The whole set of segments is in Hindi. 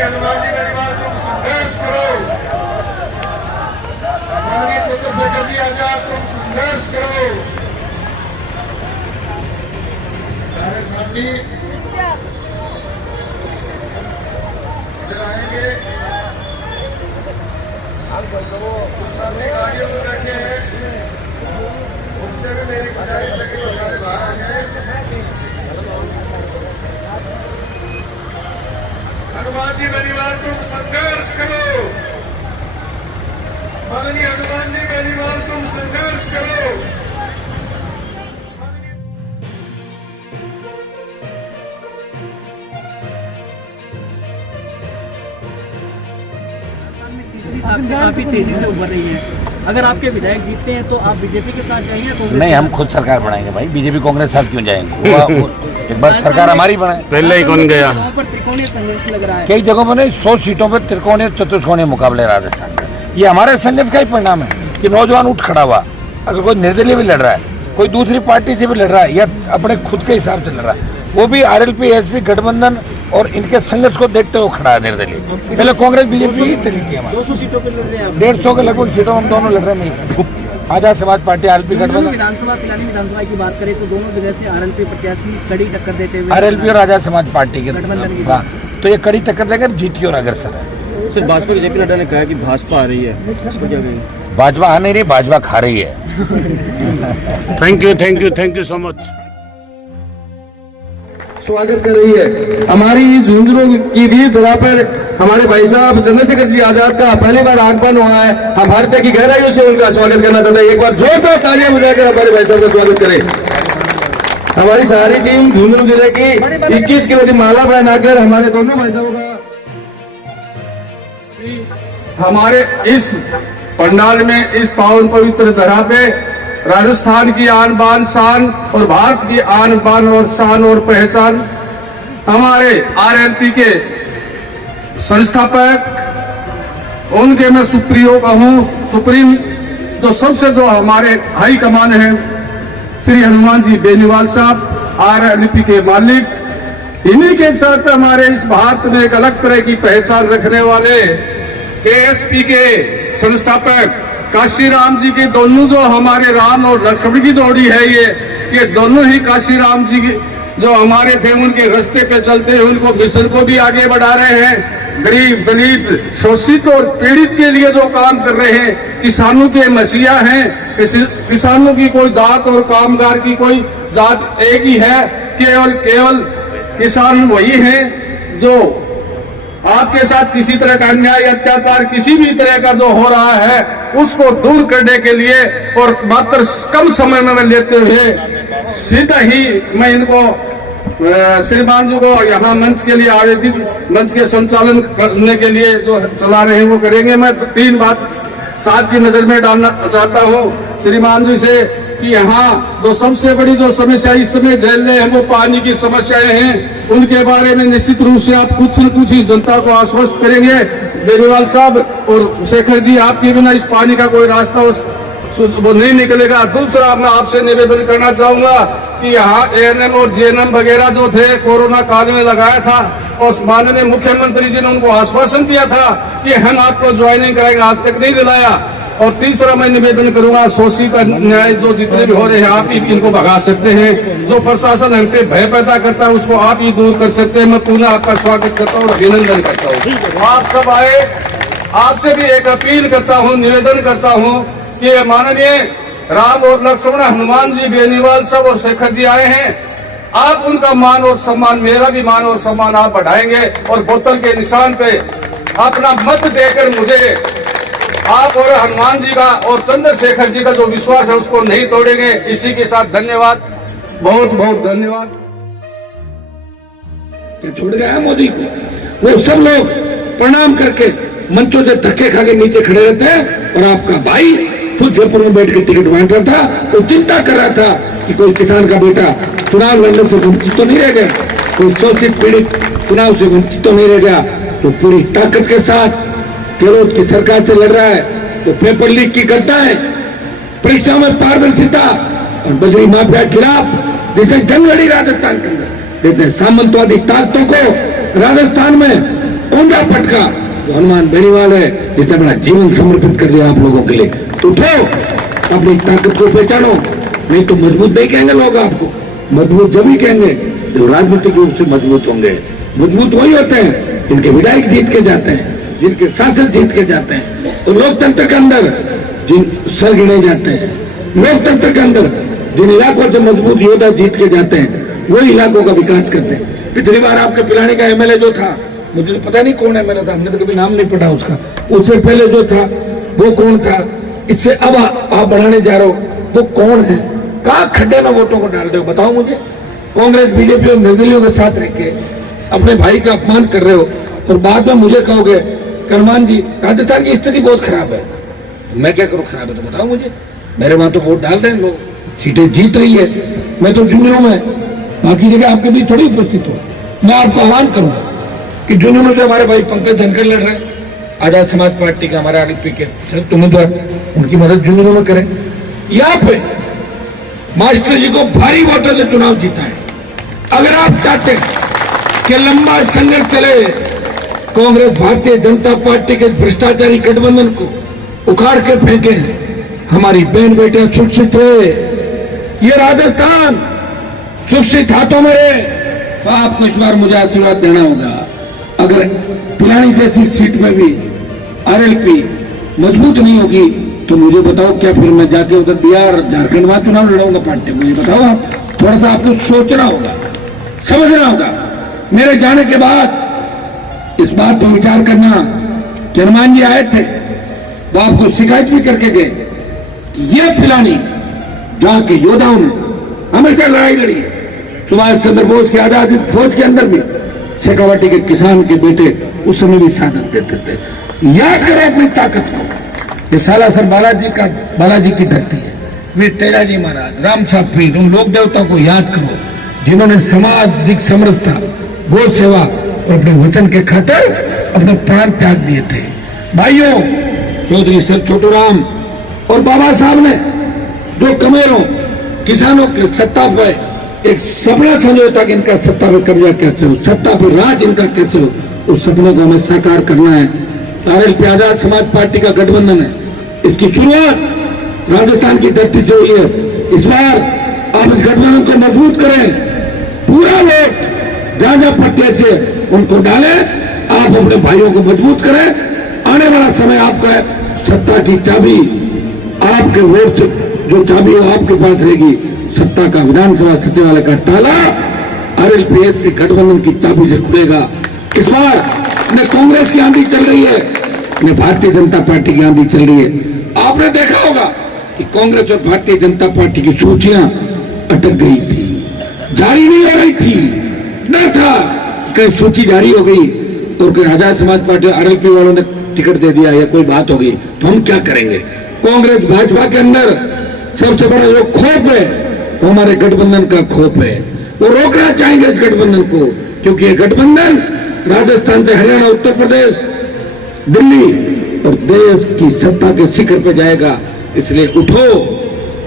हनुमान जी परिवार तुम संघर्ष करो। माननीय चंद्रशेखर जी आजाद तुम संघर्ष करो। सारे साथी इधर आएंगे। साथी गाड़ियों में बैठे हैं, उनसे भी मेरी गुजारिश है कि वो सारे बाहर आ जाए। हनुमान जी परिवार तुम संघर्ष करो। माननीय हनुमान जी परिवार तुम संघर्ष करो। तीसरी ताकतें काफी तेजी से उभर रही है। अगर आपके विधायक जीतते हैं तो आप बीजेपी के साथ जाएंगे? नहीं, हम खुद सरकार बनाएंगे भाई। बीजेपी कांग्रेस साथ क्यों जाएंगे? एक बार सरकार हमारी बनाए। पहले ही कौन गया? पर त्रिकोणीय संघर्ष लग रहा है। कई जगहों पर नहीं, 100 सीटों पर त्रिकोणीय चतुष्कोणीय मुकाबले राजस्थान में। ये हमारे संघर्ष का ही परिणाम है कि नौजवान उठ खड़ा हुआ। अगर कोई निर्दलीय भी लड़ रहा है, कोई दूसरी पार्टी से भी लड़ रहा है, या अपने खुद के हिसाब से लड़ रहा है, वो भी आरएलपी एसपी गठबंधन और इनके संघर्ष को देखते हुए खड़ा है निर्दलीय। पहले कांग्रेस बीजेपी ही चली थी हमारी। 200 सीटों पर लड़ रहे हैं आप। 150 के लगभग सीटों हम दोनों लड़ रहे हैं मिलकर। आजाद समाज पार्टी आरएलपी गठबंधन। विधानसभा पिलानी विधानसभा की बात करें तो दोनों जगह से आरएलपी प्रत्याशी कड़ी टक्कर देते हुए आरएलपी और आजाद समाज पार्टी के गठबंधन की हाँ, तो ये कड़ी टक्कर देकर जीत की और अग्रसर है। सर, भाजपा के जेपी नड्डा ने कहा कि भाजपा आ रही है, इसको क्या कहेंगे? भाजपा आ नहीं रही, भाजपा खा रही है। Thank you so much. स्वागत कर रही है। हमारी इस झुंझुनू की वीर धरा पर हमारे भाई साहब चंद्रशेखर जी आजाद का पहली बार आगमन हुआ है। हम भारतीय की गहराइयों से उनका स्वागत करना चाहते हैं। एक बार जोरदार तालियां बजाकर हमारे भाई साहब का स्वागत करें। हमारी सारी टीम झुंझुनू जिले की 21 किलो की माला पहनाकर हमारे दोनों भाई साहबों का हमारे इस पंडाल में, इस पावन पवित्र धरा पे राजस्थान की आन बान शान और भारत की आन बान और शान और पहचान हमारे आरएलपी के संस्थापक, उनके मैं सुप्रीम कहूं, सुप्रीम जो सबसे जो हमारे हाई कमान है श्री हनुमान जी बेनीवाल साहब, आरएलपी के मालिक, इन्हीं के साथ हमारे इस भारत में एक अलग तरह की पहचान रखने वाले एएसपी के संस्थापक काशीराम जी के दोनों जो हमारे राम और लक्ष्मण की जोड़ी है, ये दोनों ही काशीराम जी जो हमारे थे उनके रास्ते पे चलते हैं, उनको मिशन को भी आगे बढ़ा रहे हैं। गरीब दलित शोषित और पीड़ित के लिए जो काम कर रहे हैं, किसानों के मसीहा हैं। किसानों की कोई जात और कामगार की कोई जात एक ही है, केवल किसान वही हैं जो आपके साथ किसी तरह का अन्याय अत्याचार किसी भी तरह का जो हो रहा है उसको दूर करने के लिए और मात्र कम समय में लेते हुए सीधा ही मैं इनको श्रीमान जी को यहाँ मंच के लिए आवेदित, मंच के संचालन करने के लिए जो चला रहे हैं वो करेंगे। मैं 3 बात साथ की नजर में डालना चाहता हूँ श्रीमान जी से कि यहाँ जो सबसे बड़ी जो समस्या इस समय झेल रहे हैं वो पानी की समस्याएं हैं। उनके बारे में निश्चित रूप से आप कुछ न कुछ ही जनता को आश्वस्त करेंगे। बेनीवाल साहब और शेखर जी, आपके बिना इस पानी का कोई रास्ता वो नहीं निकलेगा। दूसरा, मैं आपसे निवेदन करना चाहूंगा कि यहाँ एएनएम और जेएनएम वगैरह जो थे कोरोना काल में लगाया था और माननीय मुख्यमंत्री जी ने उनको आश्वासन दिया था कि हम आपको ज्वाइनिंग कराएंगे, आज तक नहीं दिलाया। और तीसरा, मैं निवेदन करूंगा, शोषित अन्याय जो जितने भी हो रहे हैं आप ही इनको भगा सकते हैं। जो प्रशासन हम पे भय पैदा करता है उसको आप ही दूर कर सकते हैं। मैं पुनः आपका स्वागत करता हूँ और अभिनंदन करता हूँ। आप सब आए, आपसे भी एक अपील करता हूँ, निवेदन करता हूँ कि माननीय राम और लक्ष्मण हनुमान जी बेनीवाल साहब और शेखर जी आए हैं। आप उनका मान और सम्मान, मेरा भी मान और सम्मान आप बढ़ाएंगे और बोतल के निशान पे अपना मत देकर मुझे आप और हनुमान जी का और चंद्रशेखर जी का जो विश्वास है उसको नहीं तोड़ेंगे। इसी के साथ धन्यवाद, बहुत बहुत धन्यवाद। छोड़ गया मोदी को, वो सब लोग प्रणाम करके मंचों से धक्के खा के नीचे खड़े रहते हैं और आपका भाई खुद जयपुर में बैठ के टिकट बांट रहा था। वो चिंता कर रहा था कि कोई किसान का बेटा चुनाव लड़ने से वंचित तो नहीं रह गया, कोई शोषित पीड़ित चुनाव से वंचित तो नहीं रह गया। तो पूरी ताकत के साथ गहलोत की सरकार से लड़ रहा है। तो पेपर लीक की घटनाएं, परीक्षा में पारदर्शिता और बजरी माफिया के खिलाफ जैसे जंग लड़ी राजस्थान के अंदर, जैसे सामंतवादी ताकतों को राजस्थान में कौन जा पटका? वो हनुमान बेनीवाल है जिसने अपना जीवन समर्पित कर दिया आप लोगों के लिए। उठो, अपनी ताकत को पहचानो, नहीं तो मजबूत नहीं कहेंगे लोग आपको। मजबूत जब ही कहेंगे जो राजनीतिक रूप से मजबूत होंगे। मजबूत वही होते हैं जिनके विधायक जीत के जाते हैं, जिनके सांसद जीत के जाते हैं। तो लोकतंत्र के अंदर जिन सर गिने जाते हैं, लोकतंत्र के अंदर जिन इलाकों से मजबूत योद्धा जीत के जाते हैं, वही इलाकों का विकास करते हैं। पिछली बार आपके पिलानी का एमएलए जो था, मुझे तो पता नहीं कौन एमएलए था, हमने तो कभी नाम नहीं पढ़ा उसका। उससे पहले जो था वो कौन था, इससे अब आप बढ़ाने जा रहे हो वो कौन है? कहाँ खड्डे में वोटों को डाल रहे हो बताओ मुझे। कांग्रेस बीजेपी और निर्दलीयों के साथ रह के अपने भाई का अपमान कर रहे हो और बाद में मुझे कहोगे हनुमान जी राजस्थान की स्थिति बहुत खराब है। मैं क्या करूं खराब है तो बताओ मुझे। मेरे वहां तो वोट डाल रहे हैं लोग, सीटें जीत रही है, मैं तो झुंझुनू में, बाकी जगह आपके बीच थोड़ी उपस्थित हुआ। मैं आपको आह्वान करूंगा कि झुंझुनू से हमारे भाई पंकज धनखड़ लड़ रहे हैं, आजाद समाज पार्टी का हमारे आरएलपी के संयुक्त उम्मीदवार, उनकी मदद झुंझुनू में करें। यहाँ पे मास्टर जी को भारी वोटों से चुनाव जीता है। अगर आप चाहते हैं कि लंबा संघर्ष चले, कांग्रेस भारतीय जनता पार्टी के भ्रष्टाचारी गठबंधन को उखाड़ के फेंके, हमारी बहन बेटे सुरक्षित रहे, ये राजस्थान सुरक्षित हाथों में रहे, तो आपको इस बार मुझे आशीर्वाद देना होगा। अगर पिलानी जैसी सीट में भी आरएलपी मजबूत नहीं होगी तो मुझे बताओ, क्या फिर मैं जाके उधर बिहार झारखंड में चुनाव लड़ाऊंगा पार्टी? मुझे बताओ, आप थोड़ा सा आपको सोचना होगा, समझना होगा। मेरे जाने के बाद इस बात पर विचार करना कि हनुमान जी आए थे, वो आपको शिकायत भी करके गए कि ये पिलानी जहां के योद्धाओं ने हमेशा लड़ाई लड़ी है। सुभाष चंद्र बोस की आजादी फौज के अंदर भी शेखावाटी के किसान के बेटे उस समय भी साधन देते थे। याद करो अपनी ताकत को। ये सालासर बालाजी की धरती है, वीर तेजाजी महाराज, राम साहब पीर, उन लोक देवताओं को याद करो जिन्होंने सामाजिक समरसता, गौ सेवा और अपने वचन के खातिर अपने प्राण त्याग दिए थे। भाइयों, चौधरी सर छोटू राम और बाबा साहब ने जो कमेरों किसानों के सत्ता पर एक सपना समझौता कि इनका सत्ता पर कब्जा कैसे हो, सत्ता पर राज इनका कैसे हो, उस सपने को हमें साकार करना है। आरएलपी आजाद समाज पार्टी का गठबंधन है, इसकी शुरुआत राजस्थान की धरती से हुई है। इस बार आप इस गठबंधन को मजबूत करें, पूरा वोट जहां जहां पट्टे से उनको डालें, आप अपने भाइयों को मजबूत करें। आने वाला समय आपका है, सत्ता की चाबी आपके वोट से जो चाबी हो आपके पास रहेगी। सत्ता का विधानसभा सचिवालय का ताला आरएलपी गठबंधन की चाबी से खुलेगा। इस बार न कांग्रेस की आंधी चल रही है, न भारतीय जनता पार्टी की आंधी चल रही है। आपने देखा होगा कि कांग्रेस और भारतीय जनता पार्टी की सूचियां अटक गई थी, जारी नहीं हो रही थी। डर था कहीं सूची जारी हो गई और कोई आजाद समाज पार्टी आरएलपी वालों ने टिकट दे दिया या कोई बात हो गई तो हम क्या करेंगे। कांग्रेस भाजपा के अंदर सबसे बड़ा जो खौफ है वो हमारे गठबंधन का खौफ है। वो रोकना चाहेंगे इस गठबंधन को, क्योंकि ये गठबंधन राजस्थान से हरियाणा, उत्तर प्रदेश, दिल्ली और देश की सत्ता के शिखर पर जाएगा। इसलिए उठो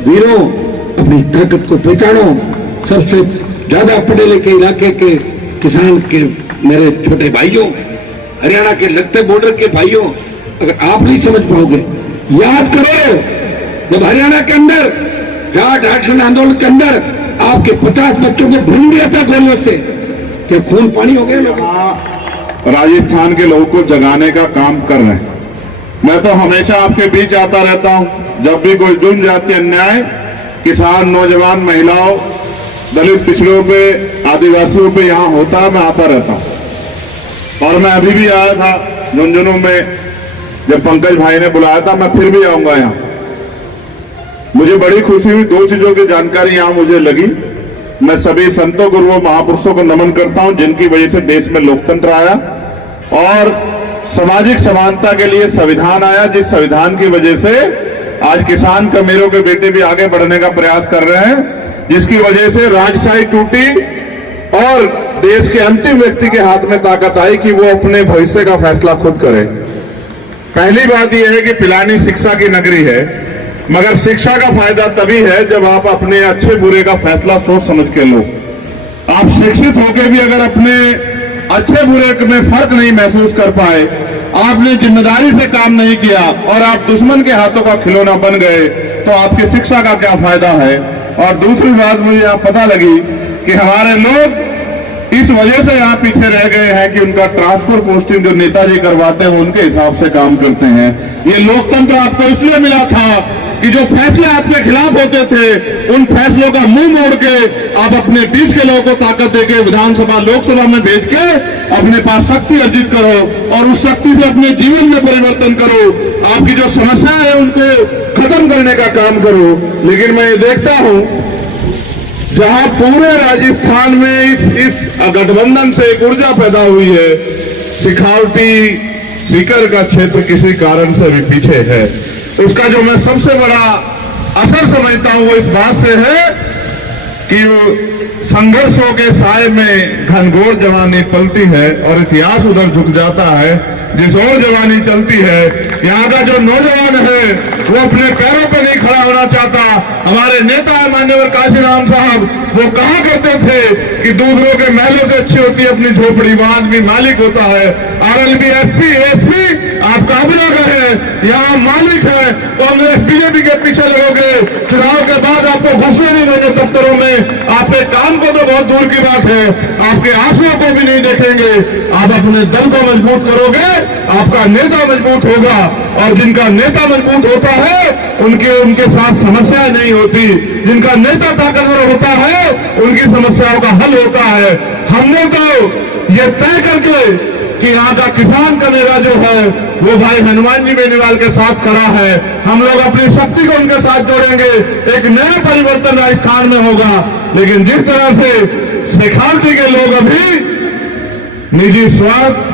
वीरों, अपनी ताकत को पहचानो। सबसे ज्यादा पढ़े लिखे इलाके के किसान के मेरे छोटे भाइयों, हरियाणा के लगते बॉर्डर के भाइयों, अगर आप नहीं समझ पाओगे, याद करो जब हरियाणा के अंदर जाट आरक्षण आंदोलन के अंदर आपके 50 बच्चों को भून दिया था गोलियों से, क्या खून पानी हो गया लोग? राजस्थान के लोगों को जगाने का काम कर रहे हैं। मैं तो हमेशा आपके बीच आता रहता हूं, जब भी कोई जुर्म जाति अन्याय किसान, नौजवान, महिलाओं, दलित पिछड़ों पे, आदिवासियों पे यहाँ होता है, मैं आता रहता हूं। और मैं अभी भी आया था झुंझुनू में, जब पंकज भाई ने बुलाया था, मैं फिर भी आऊंगा यहाँ। मुझे बड़ी खुशी हुई, दो चीजों की जानकारी यहाँ मुझे लगी। मैं सभी संतों, गुरुओं, महापुरुषों को नमन करता हूं जिनकी वजह से देश में लोकतंत्र आया और सामाजिक समानता के लिए संविधान आया, जिस संविधान की वजह से आज किसान कमेरों के बेटे भी आगे बढ़ने का प्रयास कर रहे हैं, जिसकी वजह से राजशाही टूटी और देश के अंतिम व्यक्ति के हाथ में ताकत आई कि वो अपने भविष्य का फैसला खुद करे। पहली बात यह है कि पिलानी शिक्षा की नगरी है, मगर शिक्षा का फायदा तभी है जब आप अपने अच्छे बुरे का फैसला सोच समझ के लो। आप शिक्षित होकर भी अगर अपने अच्छे बुरे में फर्क नहीं महसूस कर पाए, आपने जिम्मेदारी से काम नहीं किया और आप दुश्मन के हाथों का खिलौना बन गए, तो आपकी शिक्षा का क्या फायदा है। और दूसरी बात मुझे यहाँ पता लगी कि हमारे लोग इस वजह से यहाँ पीछे रह गए हैं कि उनका ट्रांसफर पोस्टिंग जो नेताजी करवाते हैं उनके हिसाब से काम करते हैं। ये लोकतंत्र आपको इसलिए मिला था कि जो फैसले आपके खिलाफ होते थे उन फैसलों का मुंह मोड़ के आप अपने बीच के लोगों को ताकत देके विधानसभा लोकसभा में भेज के अपने पास शक्ति अर्जित करो और उस शक्ति से अपने जीवन में परिवर्तन करो, आपकी जो समस्या है उनको खत्म करने का काम करो। लेकिन मैं ये देखता हूं जहां पूरे राजस्थान में इस गठबंधन से एक ऊर्जा पैदा हुई है, सिखावटी सीकर का क्षेत्र किसी कारण से भी पीछे है। उसका जो मैं सबसे बड़ा असर समझता हूं वो इस बात से है कि संघर्षों के साए में घनघोर जवानी पलती है और इतिहास उधर झुक जाता है जिस और जवानी चलती है। यहाँ का जो नौजवान है वो अपने पैरों पर नहीं खड़ा होना चाहता। हमारे नेता है मान्यवर काशीराम साहब, वो कहा करते थे कि दूसरों के महलों से अच्छी होती है अपनी झोपड़ी, वहां आदमी मालिक होता है। आरएलबी एसपी एसपी आप काबिल है, यहाँ मालिक है। कांग्रेस बीजेपी के पीछे लगोगे, चुनाव के बाद आपको घुसने नहीं देंगे दफ्तरों में, आपके काम को तो बहुत दूर की बात है, आपके आंसुओं को भी नहीं देखेंगे। आप अपने दल को मजबूत करोगे, आपका नेता मजबूत होगा और जिनका नेता मजबूत होता है उनके साथ समस्याएं नहीं होती। जिनका नेता ताकतवर होता है उनकी समस्याओं का हल होता है। हमने तो ये तय करके कि यहाँ का किसान का मेरा जो है वो भाई हनुमान जी बेनीवाल के साथ खड़ा है, हम लोग अपनी शक्ति को उनके साथ जोड़ेंगे, एक नया परिवर्तन राजस्थान में होगा। लेकिन जिस तरह से शेखावटी के लोग अभी निजी स्वार्थ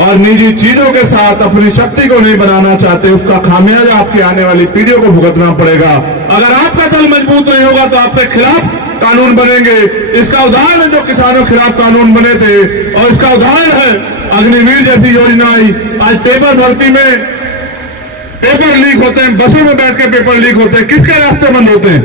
और निजी चीजों के साथ अपनी शक्ति को नहीं बनाना चाहते, उसका खामियाजा आपकी आने वाली पीढ़ियों को भुगतना पड़ेगा। अगर आपका दल मजबूत नहीं होगा तो आपके खिलाफ कानून बनेंगे। इसका उदाहरण है जो किसानों के खिलाफ कानून बने थे और इसका उदाहरण है अग्निवीर जैसी योजना आई। आज पेपर भर्ती में पेपर लीक होते हैं, बसों में बैठ के पेपर लीक होते हैं, किसके रास्ते बंद होते हैं?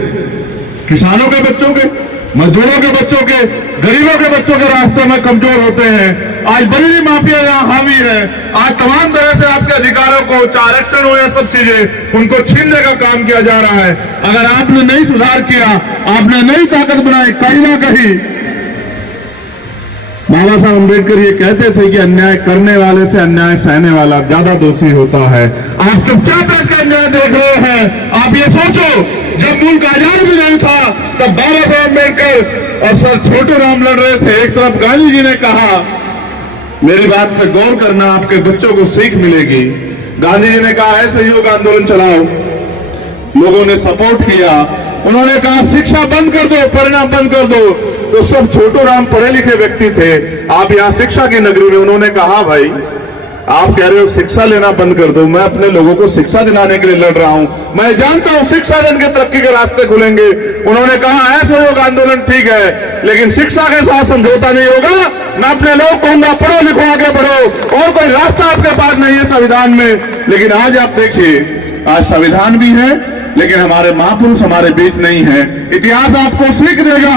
किसानों के बच्चों के, मजदूरों के बच्चों के, गरीबों के बच्चों के रास्ते में कमजोर होते हैं। आज बड़ी माफिया यहाँ हावी है। आज तमाम तरह से आपके अधिकारों को, चाहे आरक्षण हो या सब चीजें, उनको छीनने का काम किया जा रहा है। अगर आपने नहीं सुधार किया, आपने नई ताकत बनाई, कहीं ना कहीं बाबा साहब अम्बेडकर ये कहते थे कि अन्याय करने वाले से अन्याय सहने वाला ज्यादा दोषी होता है। आप चुपचाप बैठकर अन्याय देख रहे हैं। आप ये सोचो, जब मुल्क आजाद भी नहीं था तब बाबा साहब अम्बेडकर और सर छोटे राम लड़ रहे थे। एक तरफ गांधी जी ने कहा, मेरी बात पे गौर करना, आपके बच्चों को सीख मिलेगी। गांधी जी ने कहा है सहयोग आंदोलन चलाओ, लोगों ने सपोर्ट किया। उन्होंने कहा शिक्षा बंद कर दो, परिणाम बंद कर दो। तो सब छोटू राम पढ़े लिखे व्यक्ति थे। आप यहाँ शिक्षा की नगरी में, उन्होंने कहा भाई आप कह रहे हो शिक्षा लेना बंद कर दो, मैं अपने लोगों को शिक्षा दिलाने के लिए लड़ रहा हूं, मैं जानता हूं शिक्षा जन के तरक्की के रास्ते खुलेंगे। उन्होंने कहा है सहयोग आंदोलन ठीक है, लेकिन शिक्षा के साथ समझौता नहीं होगा। मैं अपने लोग कहूंगा पढ़ो लिखो आगे बढ़ो, और कोई रास्ता आपके पास नहीं है संविधान में। लेकिन आज आप देखिए, आज संविधान भी है लेकिन हमारे महापुरुष हमारे बीच नहीं है। इतिहास आपको सीख देगा